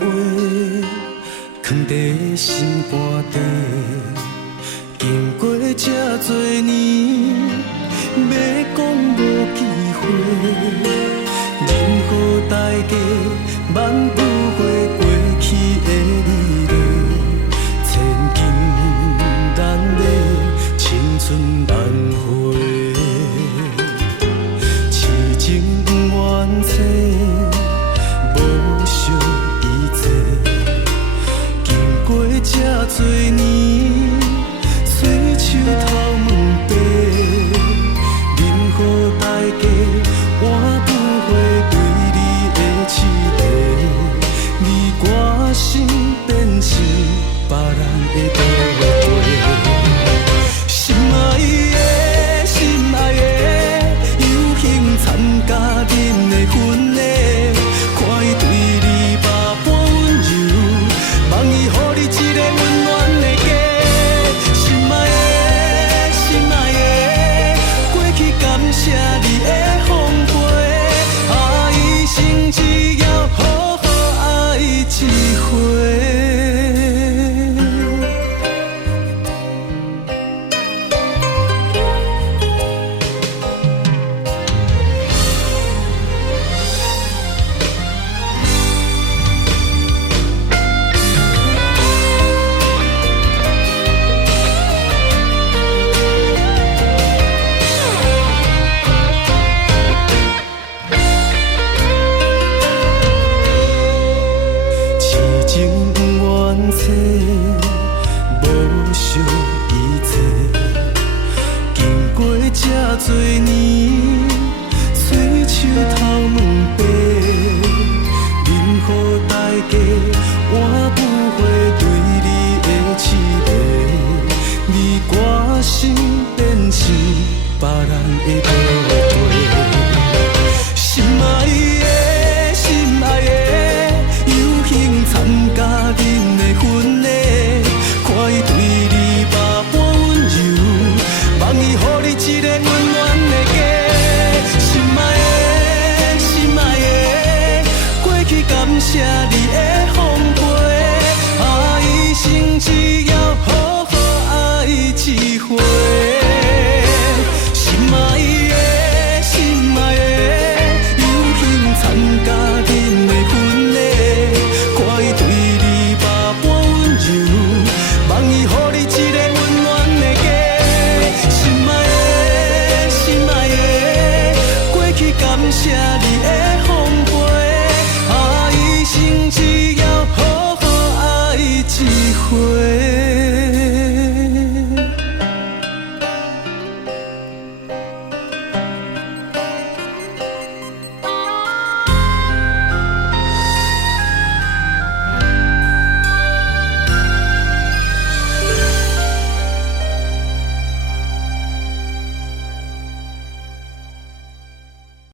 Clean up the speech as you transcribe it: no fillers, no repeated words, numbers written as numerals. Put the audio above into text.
话，藏在心肝底。经过这多年，要讲无机会，任何代价，挽不回过去的你嘞。千金难买，青春万回，痴情不愿切，无惜一切。经过这多年。水手头问白，任何代价换不回对你的痴迷。你我心变成别人的倒背。心爱的，心爱的，有幸参加恁的婚礼，看伊对你百般温柔，望伊予你一个温暖的家。感谢你的奉陪，爱情只要好好爱一回。无惜一切，经过这多年，水手头问白，任何代价换不回对你的痴迷。你我心变成别人的倒背。心爱的，心爱的，有幸参加。